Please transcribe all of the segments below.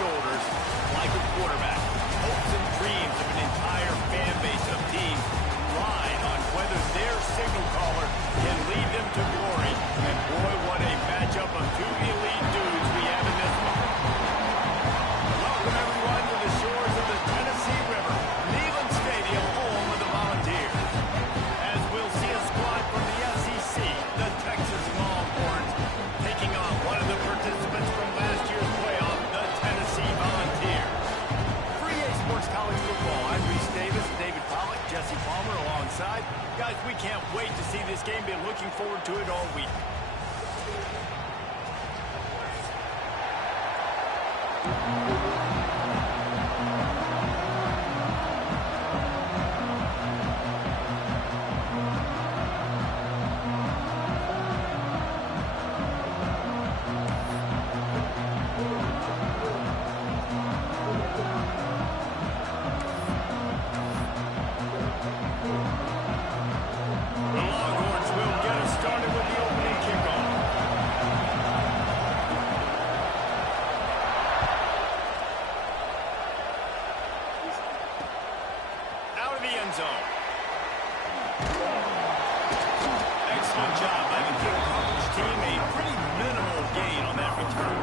shoulders like a quarterback. Hopes and dreams of an entire fan base of teams ride on whether their signal caller can lead them to glory. And boy, what a matchup of two elite dudes we have in this one. Welcome everyone to the shores of the Tennessee River, Neyland Stadium, home of the Volunteers. As we'll see a squad from the SEC, the Texas Longhorns, taking on one of the participants from last year's playoff, the Tennessee Volunteers. Sports College Football. I'm Reese Davis, David Pollack, Jesse Palmer alongside. Guys, we can't wait to see this game. Been looking forward to it all week. Excellent job by the kick coverage team. A pretty minimal gain on that return.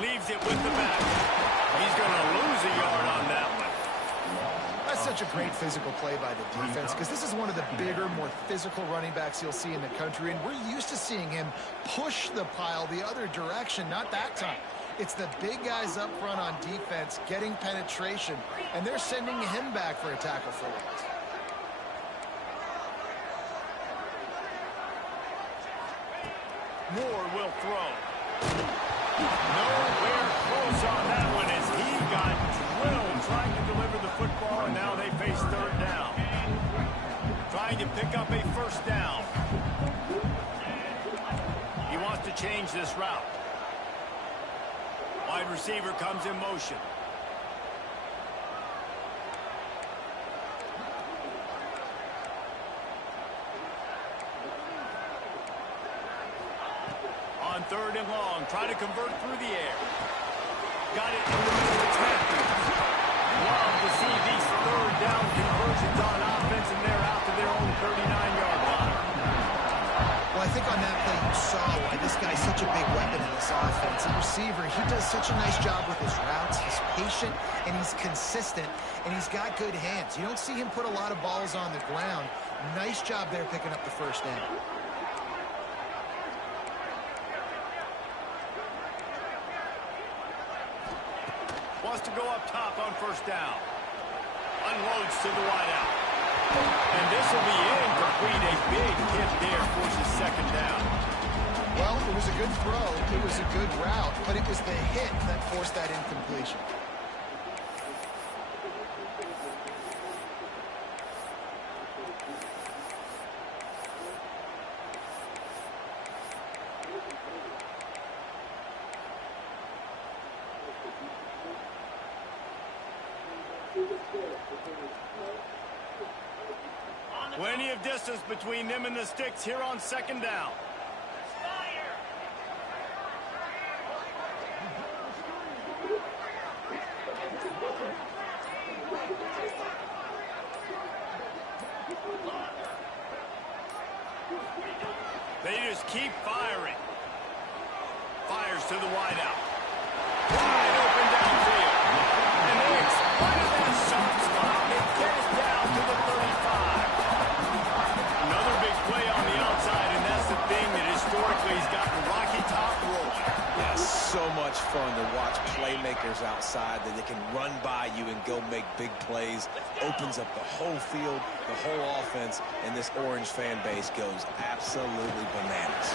Leaves it with the back. He's going to lose a yard on that one. That's such a great physical play by the defense because this is one of the bigger, more physical running backs you'll see in the country, and we're used to seeing him push the pile the other direction, not that time. It's the big guys up front on defense getting penetration, and they're sending him back for a tackle for loss. Moore will throw. Nowhere close on that one as he got drilled trying to deliver the football, and now they face third down. Trying to pick up a first down. He wants to change this route. Wide receiver comes in motion. On third and long, try to convert through the air. Got it in the middle of the tackles. Love to see these third down conversions on offense, and they're out to their own 39-yard line. Well, I think on that play you saw why this guy's such a big weapon in this offense. A receiver, he does such a nice job with his routes. He's patient, and he's consistent, and he's got good hands. You don't see him put a lot of balls on the ground. Nice job there picking up the first down. Wants to go up top on first down. Unloads to the wideout. And this will be incomplete. A big hit there forces second down. Well, it was a good throw. It was a good route, but it was the hit that forced that incompletion. Plenty of distance between them and the sticks here on second down. They just keep firing. Fires to the wideout. Wide open downfield. And they exploited that sharp spot. They get it down to the 35. Another big play on the outside, and that's the thing that historically has gotten Rocky Top rolling. Yeah, so much fun to watch playmakers outside that they can run by you and go make big plays. Opens up the whole field, the whole offense, and this Orange fan base goes absolutely bananas.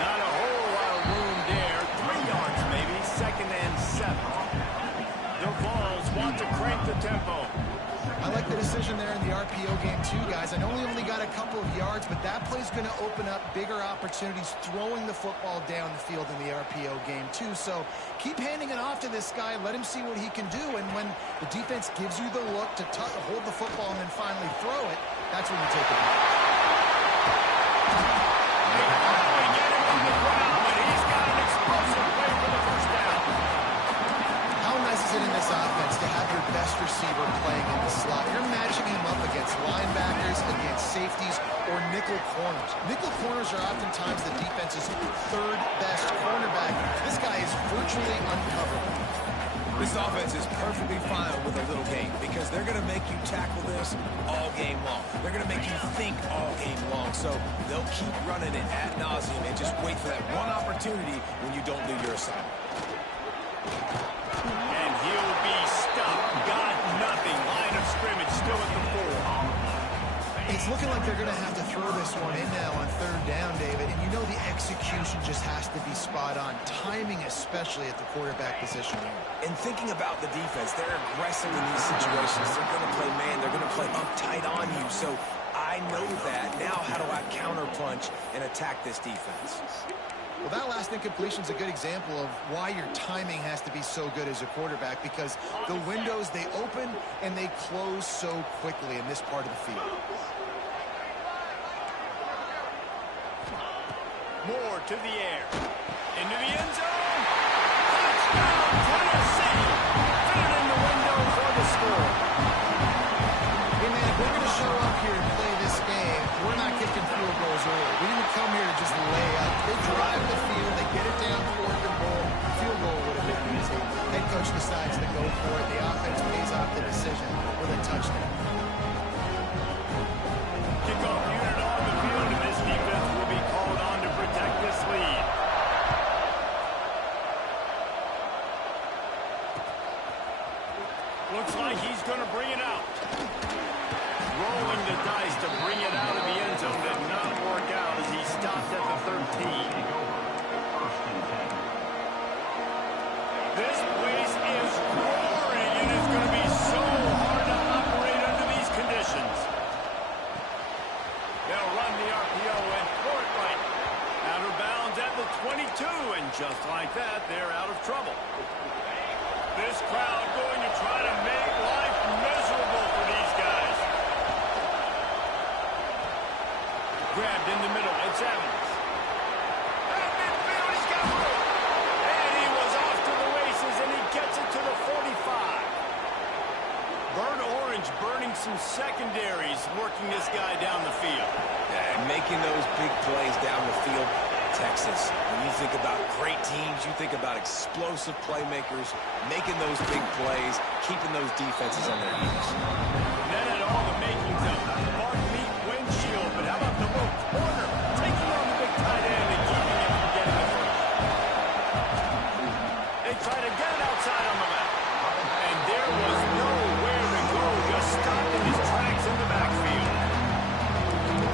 Not a whole lot of room there. 3 yards maybe. want to crank the tempo. I like the decision there in the RPO game too, guys. I know he only got a couple of yards, but that play's going to open up bigger opportunities throwing the football down the field in the RPO game too. So keep handing it off to this guy. Let him see what he can do. And when the defense gives you the look to hold the football and then finally throw it, that's when you take it back. They finally get him on the ground, and he's got an explosive play for the first down. How nice is it in this offense to have your best receiver playing in the slot? You're matching him up against linebackers, against safeties, or nickel corners. Nickel corners are oftentimes the defense's third best cornerback. This guy is virtually uncoverable. This offense is perfectly fine with a little game because they're going to make you tackle this all game long. They're going to make you think all game long. So they'll keep running it ad nauseum and just wait for that one opportunity when you don't do your assignment. And he'll be stopped. Got nothing. Line of scrimmage still at the 4. It's looking like they're going to have to throw this one in now on third down, David. And you know the execution just has to be spot on. Timing especially at the quarterback position here. And thinking about the defense, they're aggressive in these situations. They're going to play man. They're going to play up tight on you. So I know that. Now how do I counterpunch and attack this defense? Well, that last incompletion is a good example of why your timing has to be so good as a quarterback, because the windows, they open and they close so quickly in this part of the field. Moore to the air. Into the end zone. Touchdown, Tennessee. Fit it in the window for the score. Hey, man, if we're going to show up here and play this game, we're not kicking field goals early. We didn't come here to just lay up. They drive the field. They get it down toward the goal. Field goal would have been easy. Head coach decides to go for it. The offense pays off the decision with a touchdown. Kickoff unit on the field, and this defense will be called on to protect this lead. Looks like he's going to bring it out. Rolling the dice to bring it out of the end zone did not work out as he stopped at the 13. This place is roaring, and it's going to be so hard to operate under these conditions. They'll run the RPO and throw it right. Out of bounds at the 22, and just like that, they're out of trouble. This crowd going to try to make life miserable for these guys. Grabbed in the middle, it's Evans. At midfield, he's got room. And he was off to the races, and he gets it to the 45. Burnt Orange burning some secondaries, working this guy down the field. And making those big plays down the field. Texas, when you think about great teams, you think about explosive playmakers, making those big plays, keeping those defenses on their heels. That had all the makings of Mark Meat windshield, but how about the low corner, taking on the big tight end and keeping him from getting the first. They try to get it outside on the left, and there was nowhere to go, just stopped in his tracks in the backfield.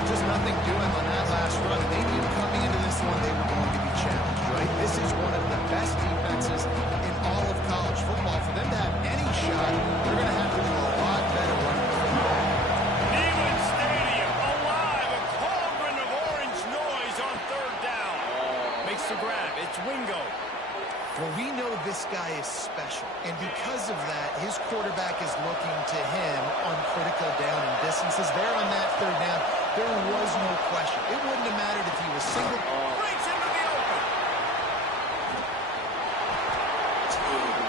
Just nothing doing on that last run. They knew coming into this one they were going to be challenged, right? This is one of the best defenses in all of college football. For them to have any shot, they're going to have to do a lot better running the football. Neyland Stadium, alive, a cauldron of orange noise on third down. Makes the grab, it's Wingo. Well, we know this guy is special, and because of that, his quarterback is looking to him on critical down and distances. There on that third down, there was no question. It wouldn't have mattered if he was single. Breaks into the open.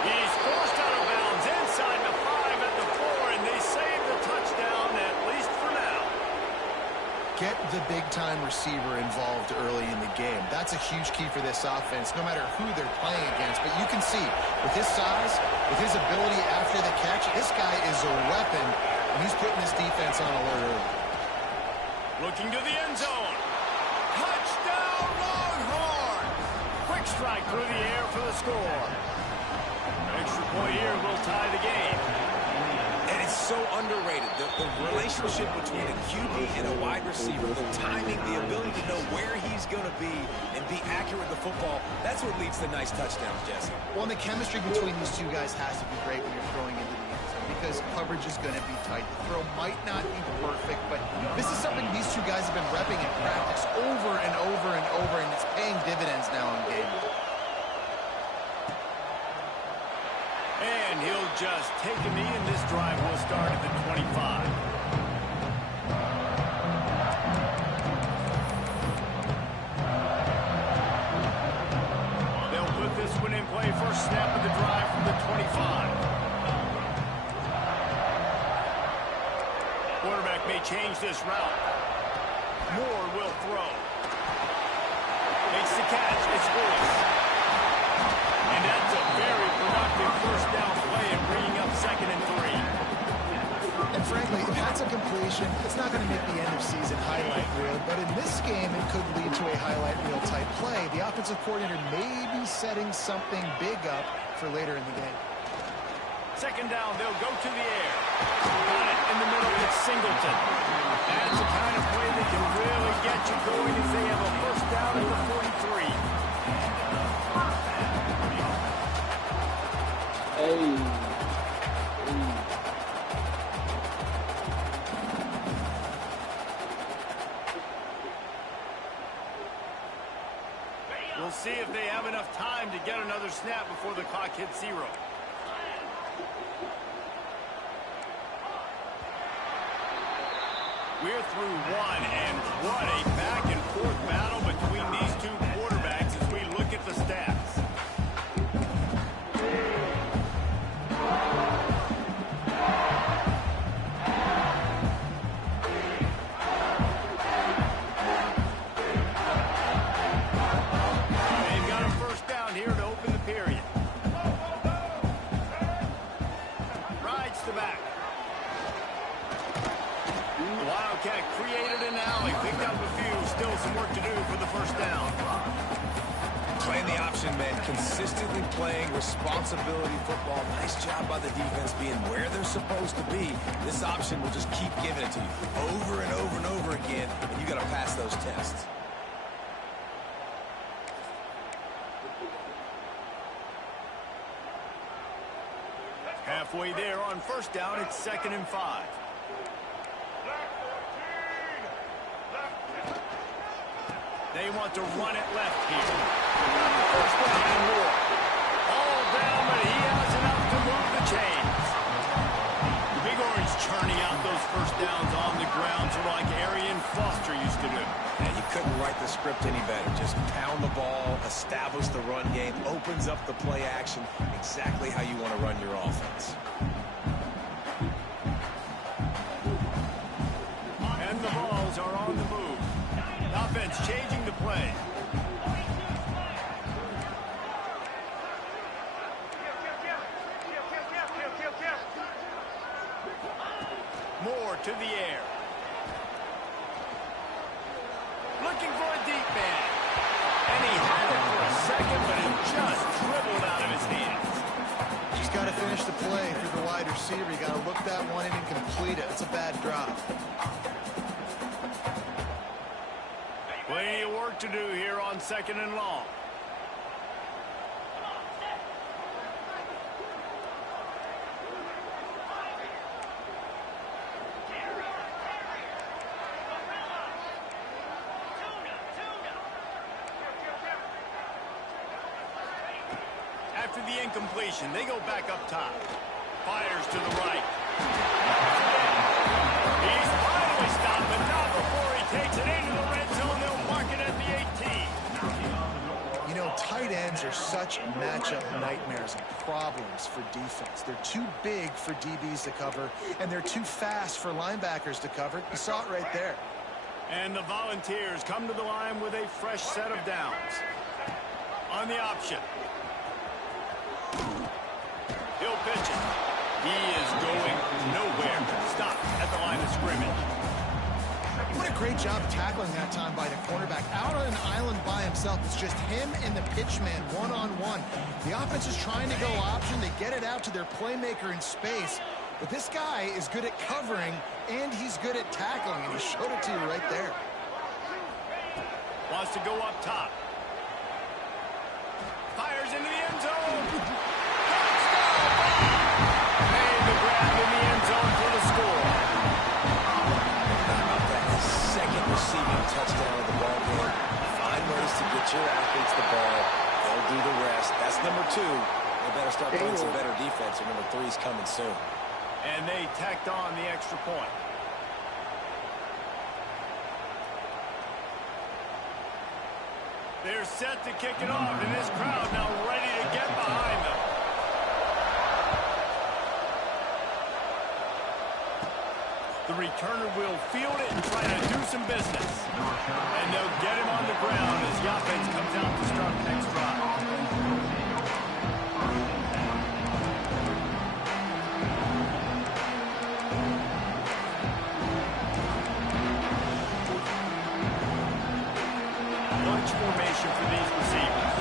He's forced out of bounds inside the 5 at the 4, and they save the touchdown, at least for now. Get the big-time receiver involved early in the game. That's a huge key for this offense, no matter who they're playing against. But you can see, with his size, with his ability after the catch, this guy is a weapon, and he's putting this defense on alert early. Looking to the end zone. Touchdown, Longhorns! Quick strike through the air for the score. Extra point here will tie the game. And it's so underrated. The relationship between a QB and a wide receiver, the timing, the ability to know where he's going to be and be accurate with the football, that's what leads to nice touchdowns, Jesse. Well, and the chemistry between these two guys has to be great when you're throwing into the end zone because coverage is going to be tight. The throw might not be perfect, but this is something these two guys have been repping in practice over and over and over, and it's paying dividends now in game. And he'll just take a knee, and this drive will start at the 25. They'll put this one in play. First snap of the drive from the 25. Quarterback may change this route. Moore will throw. Makes the catch. It's Willis. And that's a very productive first down play and bringing up 2nd and 3. And frankly, if that's a completion, it's not going to make the end of season highlight reel. But in this game, it could lead to a highlight reel type play. The offensive coordinator may be setting something big up for later in the game. 2nd down, they'll go to the air. Got it in the middle, it's Singleton. That's the kind of play that can really get you going as they have a first down at the 43. We'll see if they have enough time to get another snap before the clock hits 0. We're through one, and what a back-and-forth battle between these two quarterbacks as we look at the stats. They've got a first down here to open the period. Rides to back. The Wildcat created an alley, picked up a few, still some work to do for the first down. Playing the option, man, consistently playing responsibility football. Nice job by the defense being where they're supposed to be. This option will just keep giving it to you over and over and over again, and you got to pass those tests. Halfway there on first down, it's 2nd and 5. They want to run it left here. First down, Moore. All down, but he has enough to move the chains. The Big Orange churning out those first downs on the ground, sort of like Arian Foster used to do. And you couldn't write the script any better. Just pound the ball, establish the run game, opens up the play action, exactly how you want to run your offense. And the balls are on the move. Offense changing the play. Moore to the air. Looking for a deep man. And he had it for a second, but it just dribbled out of his hands. Just got to finish the play through the wide receiver. You got to look that one in and complete it. It's a bad drop. Plenty of work to do here on 2nd and long. After the incompletion, they go back up top. Fires to the right. He's finally stopped, but not before he takes it into the red zone. They'll mark it at the 18. You know, tight ends are such matchup nightmares and problems for defense. They're too big for DBs to cover, and they're too fast for linebackers to cover. You saw it right there. And the Volunteers come to the line with a fresh set of downs. On the option. He'll pitch it. He is going nowhere. Stop at the line of scrimmage. What a great job tackling that time by the cornerback. Out on an island by himself. It's just him and the pitchman one-on-one. The offense is trying to go option. They get it out to their playmaker in space. But this guy is good at covering, and he's good at tackling, and he showed it to you right there. Wants to go up top. Fires into the end zone. Touchdown! Made the grab in the end zone for the score. That second receiving touchdown of the ball game. Find ways to get your athletes the ball. They'll do the rest. That's number 2. They better start playing some better defense, or number 3 is coming soon. And they tacked on the extra point. They're set to kick it off, and this crowd now ready to get behind them. The returner will field it and try to do some business. And they'll get him on the ground as the offense comes out to start the next drive. Formation for these receivers.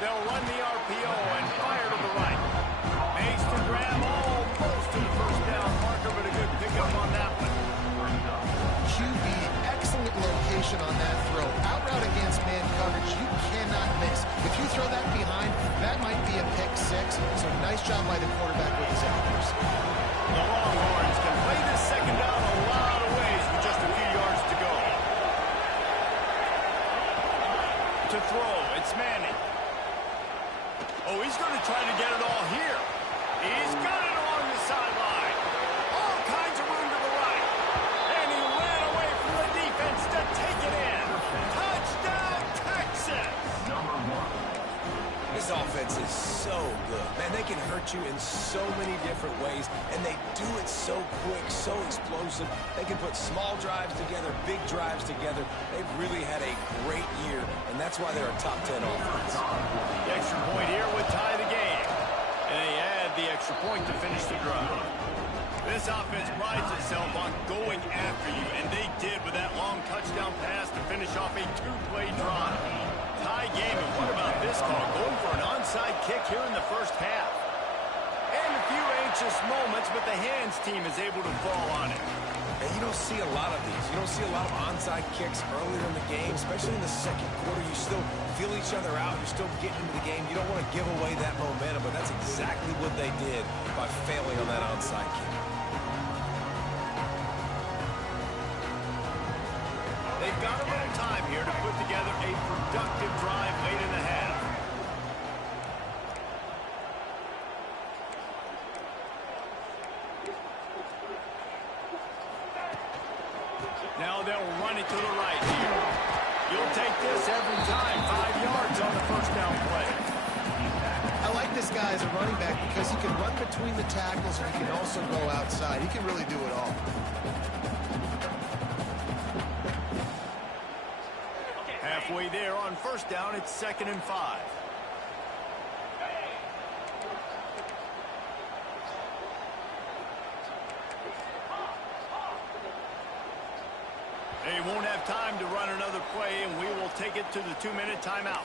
They'll run the RPO and fire to the right. Makes the grab almost to the first down marker, but a good pickup on that one. QB, excellent location on that throw. Out route against man coverage, you cannot miss. If you throw that behind, that might be a pick 6. So nice job by the quarterback with his accuracy. The Longhorns can play this second down a lot of ways with just a few yards to go. To throw, it's Manning. Oh, he's going to try to get it all here. He's got it along the sideline. All kinds of room to the right. And he ran away from the defense to take it in. Touchdown, Texas! This offense is so good. Man, they can hurt you in so many different ways, and they do it so quick, so explosive. They can put small drives together, big drives together. They've really had a great year, and that's why they're a top 10 offense. The extra point here would tie the game. And they add the extra point to finish the drive. This offense prides itself on going after you, and they did with that long touchdown pass to finish off a 2-play drive. Tie game, and what about this call? Going for an onside kick here in the first half. And a few anxious moments, but the hands team is able to fall on it. And you don't see a lot of these. You don't see a lot of onside kicks earlier in the game, especially in the second quarter. You still feel each other out. You're still getting into the game. You don't want to give away that momentum, but that's exactly what they did by failing on that onside kick. They've got a little time here to put together a productive drive late in the half. Now they'll run it to the right here. You'll take this every time. 5 yards on the first down play. I like this guy as a running back because he can run between the tackles and he can also go outside. He can really do it all. Halfway there on first down, it's 2nd and 5. They won't have time to run another play, and we will take it to the 2-minute timeout.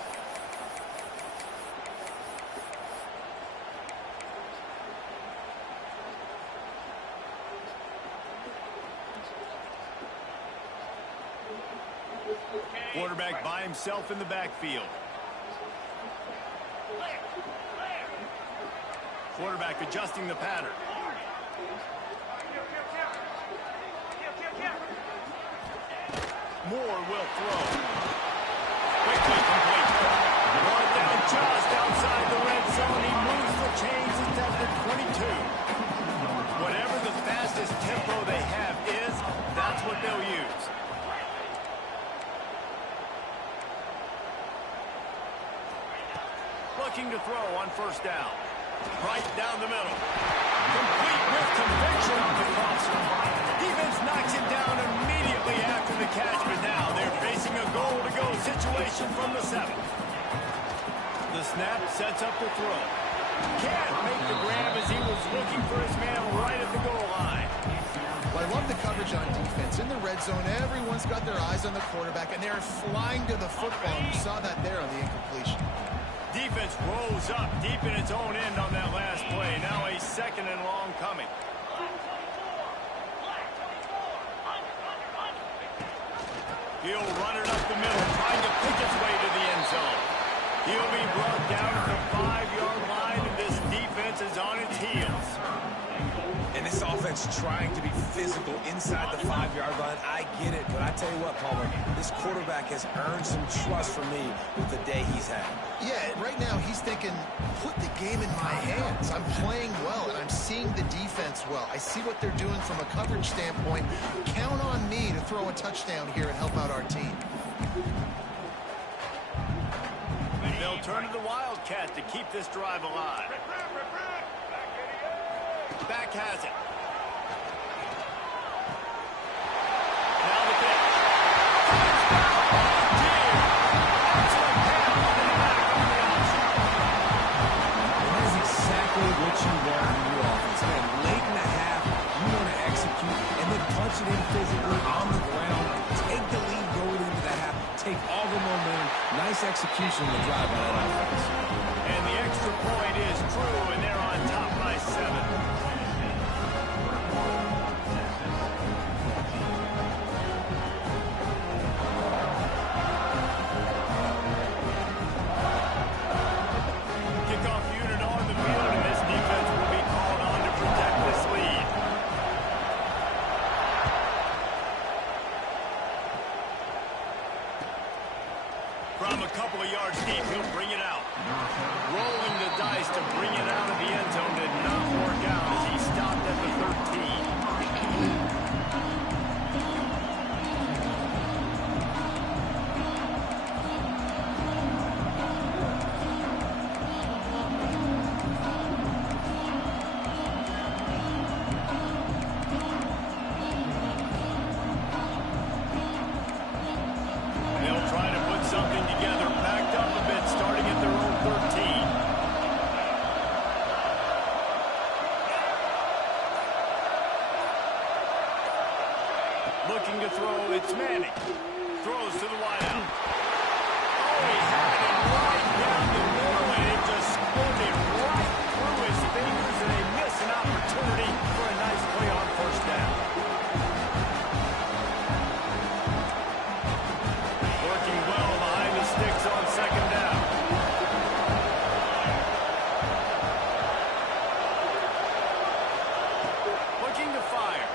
Quarterback by himself in the backfield. Quarterback adjusting the pattern. Moore will throw. Quickly complete. Brought down just outside the red zone. He moves the chains. It's at the 22. Whatever the fastest tempo they have is, that's what they'll use. Looking to throw on first down. Right down the middle. Complete with conviction on the crosser. Defense knocks him down immediately after the catch, but now they're facing a goal-to-go situation from the 7. The snap sets up the throw. Can't make the grab as he was looking for his man right at the goal line. Well, I love the coverage on defense. In the red zone, everyone's got their eyes on the quarterback, and they're flying to the football. You saw that there on the incompletion. Defense rolls up deep in its own end on that last play. Now a 2nd and long coming. He'll run it up the middle, trying to pick its way to the end zone. He'll be brought down at the 5-yard line, and this defense is on its heels. And this offense trying to be physical inside the 5-yard line. I get it, but I tell you what, Palmer, this quarterback has earned some trust from me with the day he's had. Yeah, right now he's thinking, put the game in my hands. I'm playing well, and I'm seeing the defense well. I see what they're doing from a coverage standpoint. Count on me to throw a touchdown here and help out our team. They'll turn to the Wildcat to keep this drive alive. Back has it. Now the pitch. Excellent pass on the back on the option. And that is exactly what you want from your offense. Man, late in the half, you want to execute and then punch it in physically on the ground. Take the lead going into the half. Take all the momentum. Nice execution in the drive by that offense. And the extra point is true, and they're on top by 7. From a couple of yards deep, he'll bring it out. Rolling the dice to bring it out of the end zone did not work out as he stopped at the 13. Looking to throw, it's Manning. Throws to the wideout. Oh, he had it right down the middle, and it just squirted right through his fingers, and they miss an opportunity for a nice play on 1st down. Working well behind the sticks on 2nd down. Looking to fire.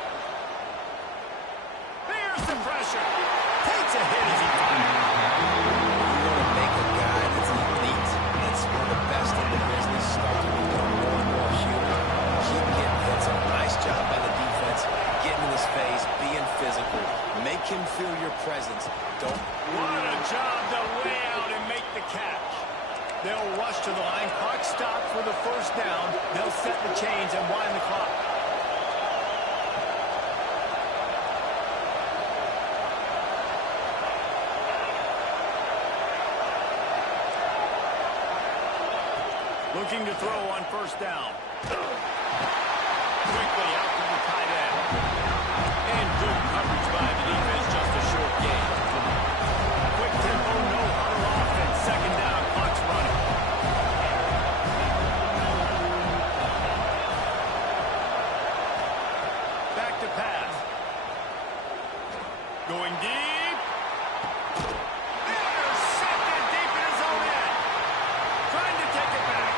Pressure. Takes a hit as he fires. You want to make a guy that's elite, that's one of the best in the business, start to become more and more human. Keep getting hits. A nice job by the defense, getting in his face, being physical. Make him feel your presence. Don't. What a job to lay out and make the catch. They'll rush to the line. Clock stopped for the 1st down. They'll set the chains and wind the clock. Looking to throw on 1st down. Quickly out to the tight end. And good coverage by the defense, just a short gain. Quick tempo, no huddle offense. 2nd down, clock's running. Back to pass. Going deep. Intercepted deep in his own end. Trying to take it back.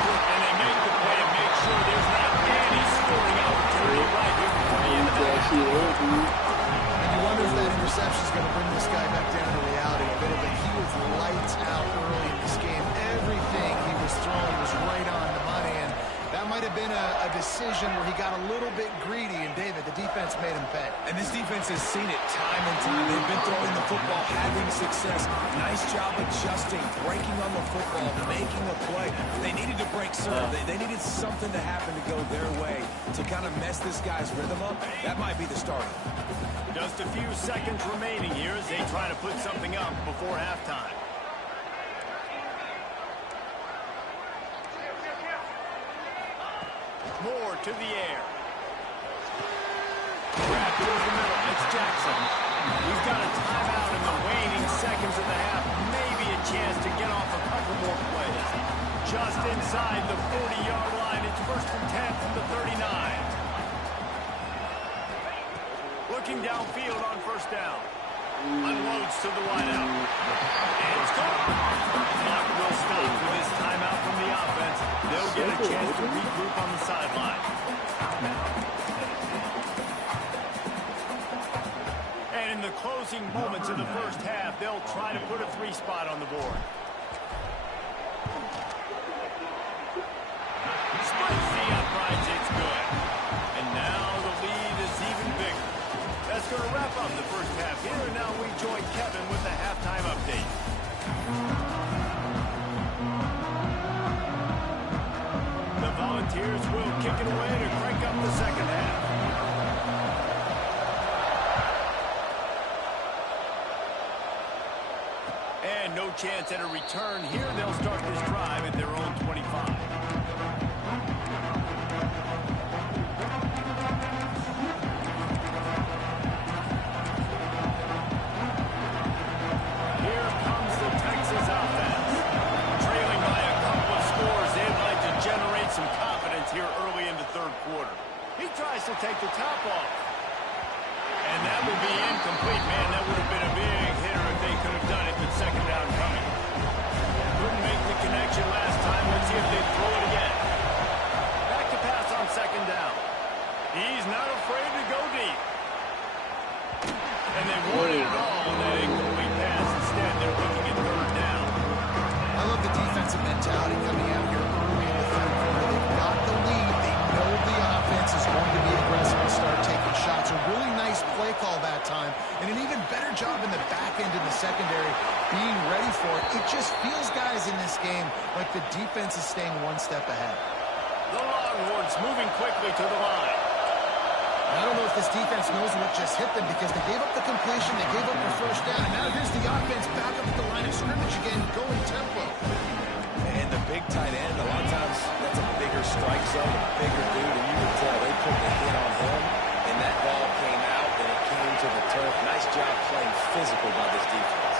And they make the play and make sure there's not any scoring opportunity right here before the end of the half. And you wonder if that interception is going to bring this guy back down to reality a bit, but he was lights out early in this game. Everything he was throwing was right on the money, and that might have been a decision where he got a little bit greedy, and David, the defense made him pay. And this defense has seen it time and time. They've been throwing the football, having success. Nice job adjusting, breaking on the football, making a play. They needed to break serve. They needed something to happen to go their way to kind of mess this guy's rhythm up. That might be the start. Just a few seconds remaining here as they try to put something up before halftime. more to the air. Grab towards the middle. It's Jackson. We've got a timeout in the waning seconds of the half. Maybe a chance to get off a couple more plays. Just inside the 40-yard line. It's 1st and 10 from the 39. Looking downfield on 1st down. Unloads to the wideout. And it's gone. Clock will stop with this timeout from the offense. They'll get a chance to regroup on the sideline. And in the closing moments of the 1st half, they'll try to put a 3 spot on the board. Splits the uprights, it's good. And now the lead is even bigger. That's going to wrap up the 1st half here, and now we join Kevin with the halftime update. The Volunteers will kick it away to crank up the 2nd half. And no chance at a return here. They'll start this drive at their own 25. Here early in the 3rd quarter. He tries to take the top off. And that will be incomplete. Man, that would have been a big hitter if they could have done it with 2nd down coming. Couldn't make the connection last time. Let's see if they throw it again. Back to pass on 2nd down. He's not afraid to go deep. And they wanted it all on that incomplete pass. Instead, they're looking at 3rd down. I love the defensive mentality coming out here early in the 3rd quarter. They've got the lead. They know the offense is going to be aggressive and start taking shots. A really nice play call that time, and an even better job in the back end in the secondary being ready for it. It just feels, guys, in this game like the defense is staying one step ahead. The Longhorns moving quickly to the line. I don't know if this defense knows what just hit them because they gave up the completion, they gave up the 1st down, and now here's the offense back up at the line of scrimmage again, going tempo. And the big tight end, a lot of times that's a bigger strike zone, a bigger dude, and you can tell they put the hit on him, and that ball came out, and it came to the turf. Nice job playing physical by this defense.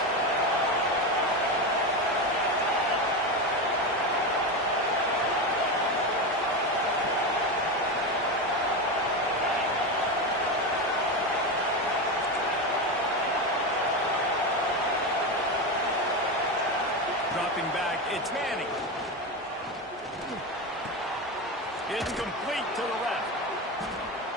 Dropping back, it's Manning. Incomplete to the left.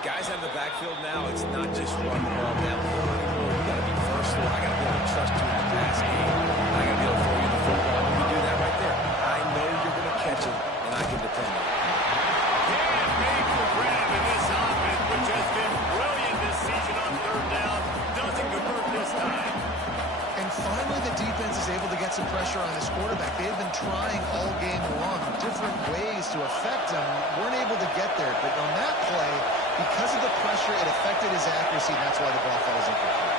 Guys out of the backfield now, it's not just run the ball downfield anymore. You got to be versatile. I got to be able to trust you in the pass game. I got to be able to throw you the football. You can do that right there. I know you're going to catch it, and I can depend on it. Can't make the grab in this offense, which has been brilliant this season on 3rd down. Doesn't convert this time. And finally, the defense is able to get some pressure on this quarterback. They've been trying all game long, different ways to affect him. Weren't able to get there. But on that play, because of the pressure, it affected his accuracy. That's why the ball falls incomplete.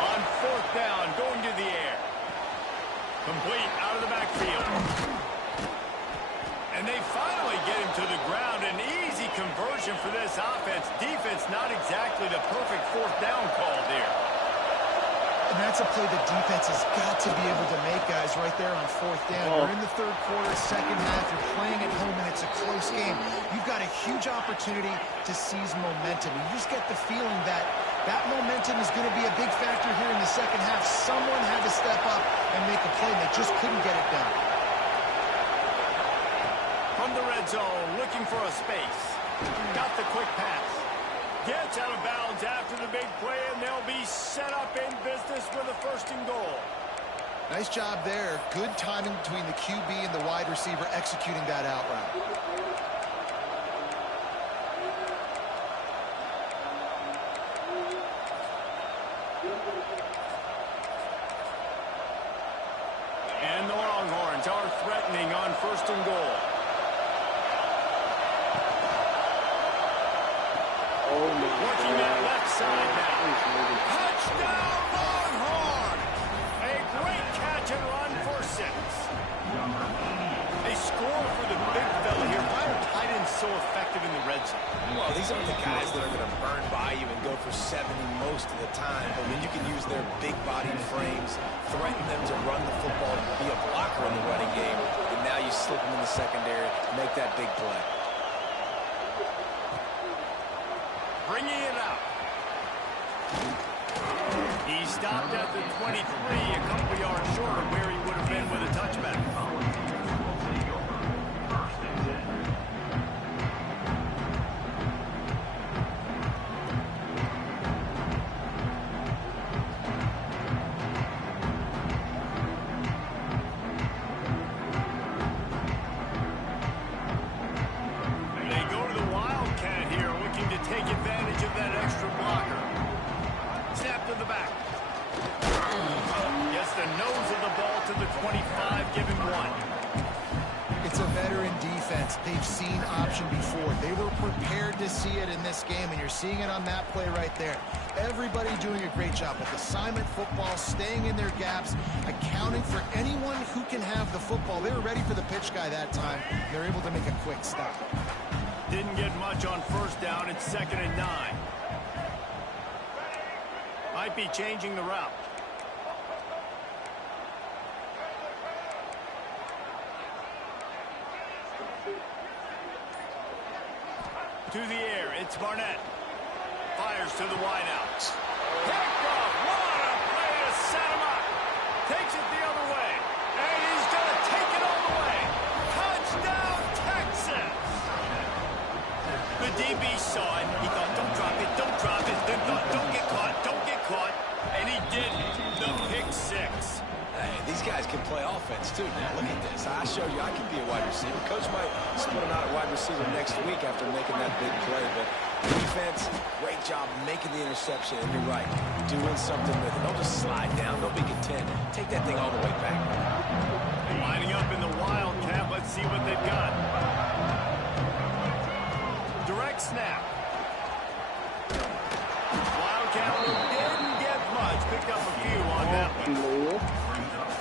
On 4th down, going to the air. Complete out of the backfield. And they finally get him to the ground. An easy conversion for this offense. Defense not exactly the perfect 4th down call there. And that's a play the defense has got to be able to make, guys, right there on 4th down. You're in the 3rd quarter, 2nd half. You're playing at home, and it's a close game. You've got a huge opportunity to seize momentum. You just get the feeling that that momentum is going to be a big factor here in the 2nd half. Someone had to step up and make a play, and they just couldn't get it done. From the red zone, looking for a space. Got the quick pass. Gets out of bounds after the big play, and they'll be set up in business with a 1st and goal. Nice job there. Good timing between the QB and the wide receiver executing that out route. And the Longhorns are threatening on 1st and goal. Working that left side now. Touchdown, Longhorn! A great catch and run for 6. They score for the big fella here. Why are tight These aren't the guys that are going to burn by you and go for 70 most of the time, but when you can use their big-bodied frames, threaten them to run the football, be a blocker in the running game, and now you slip them in the secondary, make that big play. Bringing it out. He stopped at the 23, a couple yards short of where he would have been with a touchback. They've seen option before. They were prepared to see it in this game, and you're seeing it on that play right there. Everybody doing a great job with assignment football, staying in their gaps, accounting for anyone who can have the football. They were ready for the pitch guy that time. They're able to make a quick stop. Didn't get much on first down. It's 2nd and 9. Might be changing the route. To the air, it's Barnett. Fires to the wideout. Picked off. What a play to set him up. Takes it the other way. And he's going to take it all the way. Touchdown, Texas. The DB saw it. He thought, don't drop it, don't drop it. Then thought, don't get caught, don't get caught. And he didn't. The pick six. Hey, these guys can play offense, too. Now, look at this. I showed you I can be a wide receiver. Coach might split him out at wide receiver next week after making that big play. But defense, great job making the interception. And you're right, doing something with it. Don't just slide down. Don't be content. Take that thing all the way back. Lining up in the Wildcat. Let's see what they've got. Direct snap. Wildcat didn't get much. Picked up a few on that one.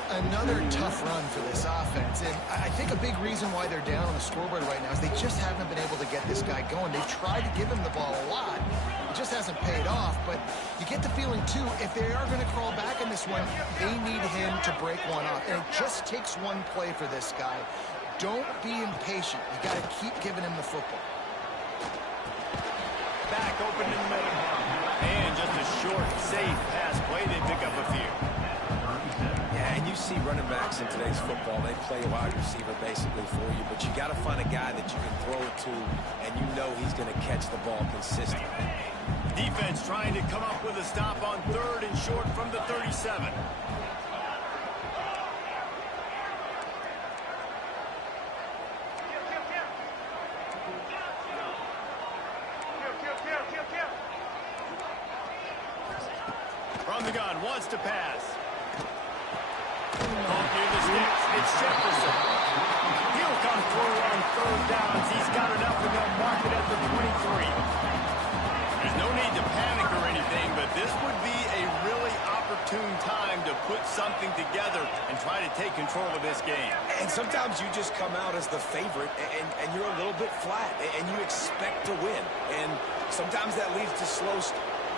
Another tough run for this offense, and I think a big reason why they're down on the scoreboard right now is they just haven't been able to get this guy going. They've tried to give him the ball a lot. It just hasn't paid off, but you get the feeling, too, if they are going to crawl back in this one, they need him to break one off, and it just takes one play for this guy. Don't be impatient. You got to keep giving him the football. Back open in the middle. And just a short, safe pass play. They pick up a few. Yeah, and you see running backs in today's football, they play a wide receiver basically for you, but you got to find a guy that you can throw it to, and you know he's going to catch the ball consistently. Defense trying to come up with a stop on 3rd and short from the 37. From the gun, wants to pass. Off near the sticks, it's Jefferson. He'll come through on 3rd downs. He's got enough and they'll mark it at the 23. There's no need to panic or anything, but this would be a really opportune time to put something together and try to take control of this game. And sometimes you just come out as the favorite, and you're a little bit flat, and you expect to win. And sometimes that leads to slow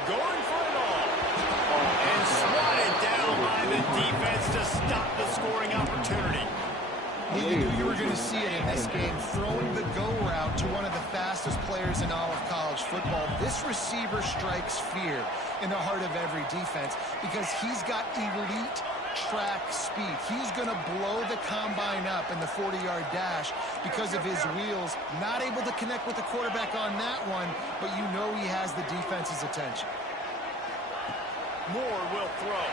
going for it all. And swatted down by the defense to stop the scoring opportunity. You knew you were going to see it in this game, throwing the go route to one of the fastest players in all of college football. This receiver strikes fear in the heart of every defense because he's got elite track speed. He's going to blow the combine up in the 40-yard dash because of his wheels. Not able to connect with the quarterback on that one, but you know he has the defense's attention. Moore will throw.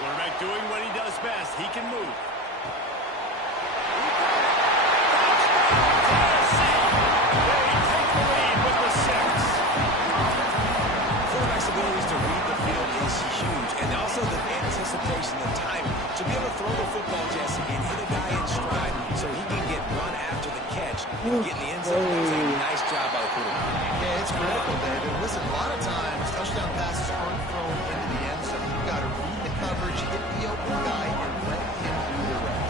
Quarterback doing what he does best. He can move. Tennessee. They take the lead with the 6. Quarterback's abilities to read the field is huge, and also the anticipation, the timing. To be able to throw the football, Jesse, and hit a guy in stride so he can get run after the catch and get in the end zone. It's a nice job by the quarterback. Yeah, it's critical, David. Listen, a lot of times, touchdown passes aren't thrown into the end zone. You've got to read the coverage, hit the open guy, and let him do the rest.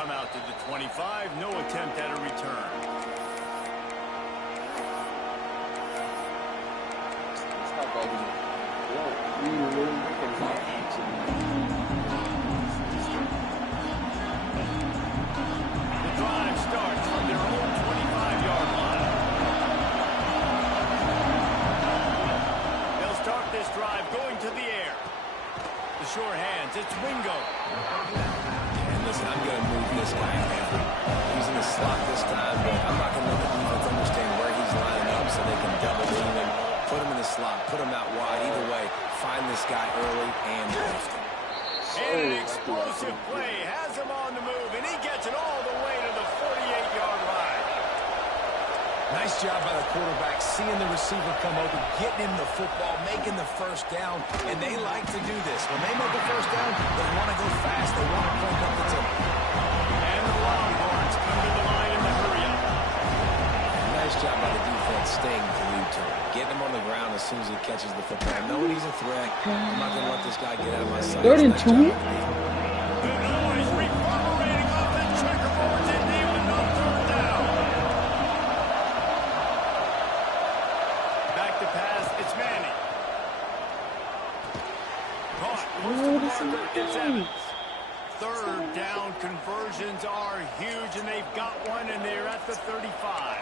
come out to the 25. No attempt at a return. The drive starts from their own 25-yard line. They'll start this drive going to the air. The short hands, it's Wingo. And listen, I'm going to move this guy ahead. He's in the slot this time, but I'm not going to let the defense understand where he's lining up so they can double team him, put him in the slot, put him out wide. Either way, find this guy early and post him. And an explosive play has him on the move, and he gets it all the way to the 48-yard line. Nice job by the quarterback, seeing the receiver come open, getting him the football, making the first down, and they like to do this. When they make a first down, they want to go fast, they want to crank up the tempo. And the Longhorns come to the line in the hurry-up. Nice job by the defense staying glued to him, getting him on the ground as soon as he catches the football. Knowing he's a threat, I'm not going to let this guy get out of my sight. 3rd and 2. The noise reverberating off the checkerboards and even on third down. Back to pass, it's Manning. Caught, close to the marker, it's Evans. Third down conversions are huge, and they've got one, and they're at the 35.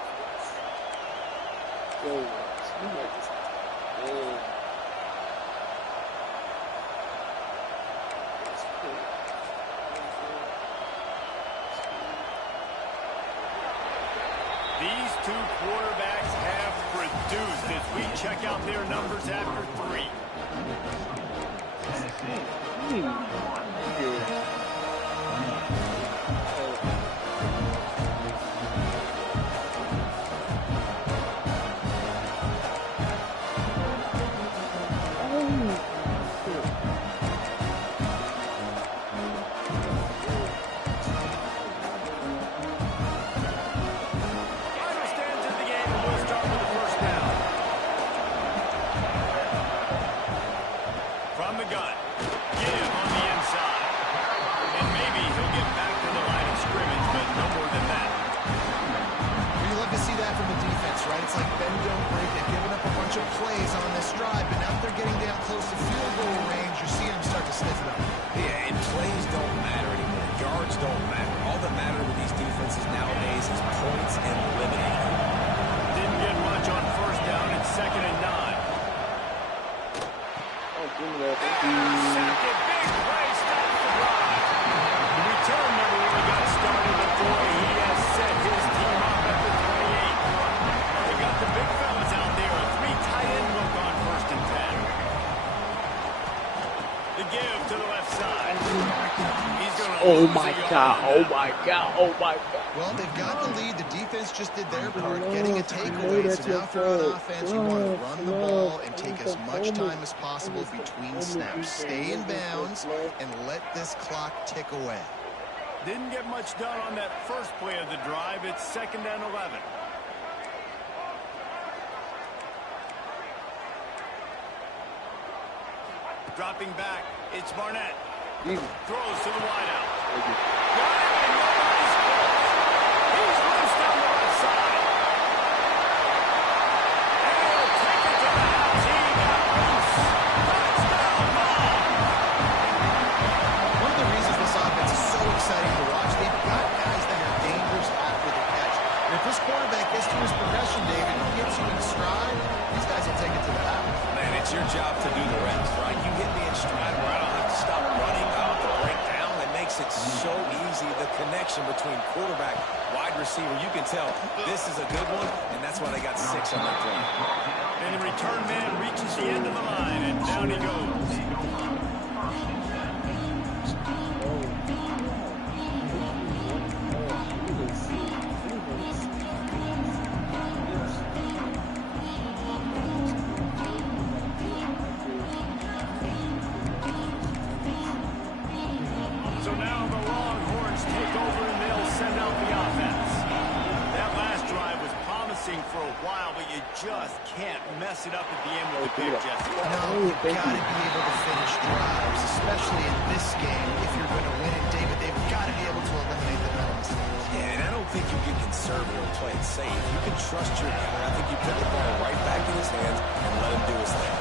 These two quarterbacks have produced as we check out their numbers after 3. Plays on this drive, but now that they're getting down close to field goal range, you're seeing them start to sniff it up. Yeah, and plays don't matter anymore. Yards don't matter. All that matters with these defenses nowadays is points and eliminating them. Didn't get much on first down. It's 2nd and 9. Intercepted. Big play. Stops the drive. The return never really got started before he has set his team up at the 28. They got the big fellas out there. A 3-tight end look on 1st and 10. The give to the left side. He's gonna Oh my God, oh my God, oh my God. Well, they've got the lead. The defense just did their part, getting a takeaway. So now for an offense, you want to run the ball and take as much time as possible between snaps. Stay in bounds and let this clock tick away. Didn't get much done on that first play of the drive. It's 2nd and 11. Dropping back, it's Barnett. Throws to the wideout. Got it, and nobody's close. He's loose down the left side. And he'll take it to the house. He got loose. Touchdown ball. One of the reasons this offense is so exciting to watch, they've got guys that are dangerous after the catch. And if this quarterback gets to his progression, David, and gets you in stride, these guys will take it to the house. Man, it's your job to do the rest, right? You hit me in stride where I don't have to stop running, I don't have to break down. It makes it so easy, the connection between quarterback, wide receiver. You can tell this is a good one, and that's why they got 6 on that play. And the return man reaches the end of the line, and down he goes. So now the Longhorns take over and they'll send out the offense. That last drive was promising for a while, but you just can't mess it up at the end with the pick, Jesse. No, you've got to be able to finish drives, especially in this game. If you're going to win it, David, they've got to be able to eliminate the think you get conservative and play it safe. You can trust your guy. I think you put the ball right back in his hands and let him do his thing.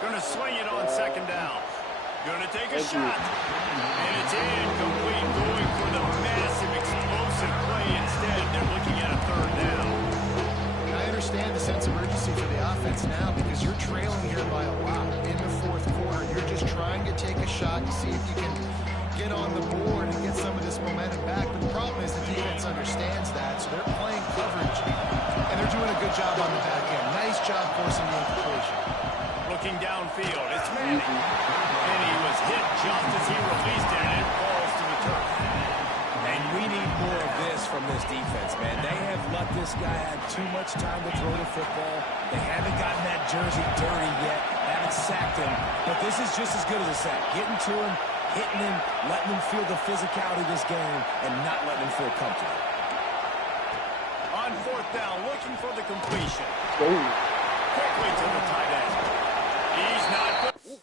Going to swing it on second down. Going to take a shot. And it's incomplete, going for the massive explosive play instead. They're looking at a third down. I understand the sense of urgency for the offense now because you're trailing here by a lot in the fourth quarter. You're just trying to take a shot to see if you can get on the board and get some of this momentum back. But the problem is the defense understands that, so they're playing coverage, and they're doing a good job on the back end. Nice job forcing the incompletion. Looking downfield, it's Manning. And he was hit just as he released it, and it falls to the turf. And we need more of this from this defense, man. They have let this guy have too much time to throw the football. They haven't gotten that jersey dirty yet, haven't sacked him. But this is just as good as a sack. Getting to him, hitting him, letting him feel the physicality of this game, and not letting him feel comfortable. On fourth down, looking for the completion. Oh. Quickly to the tight end. He's not good.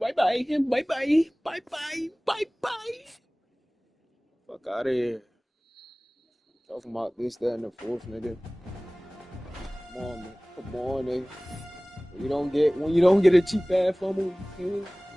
Bye-bye. Bye-bye. Bye-bye. Bye-bye. Fuck out of here. Talking about this, that, and the fourth, nigga. Come on, man. Come on, nigga. When you don't get a cheap ass fumble,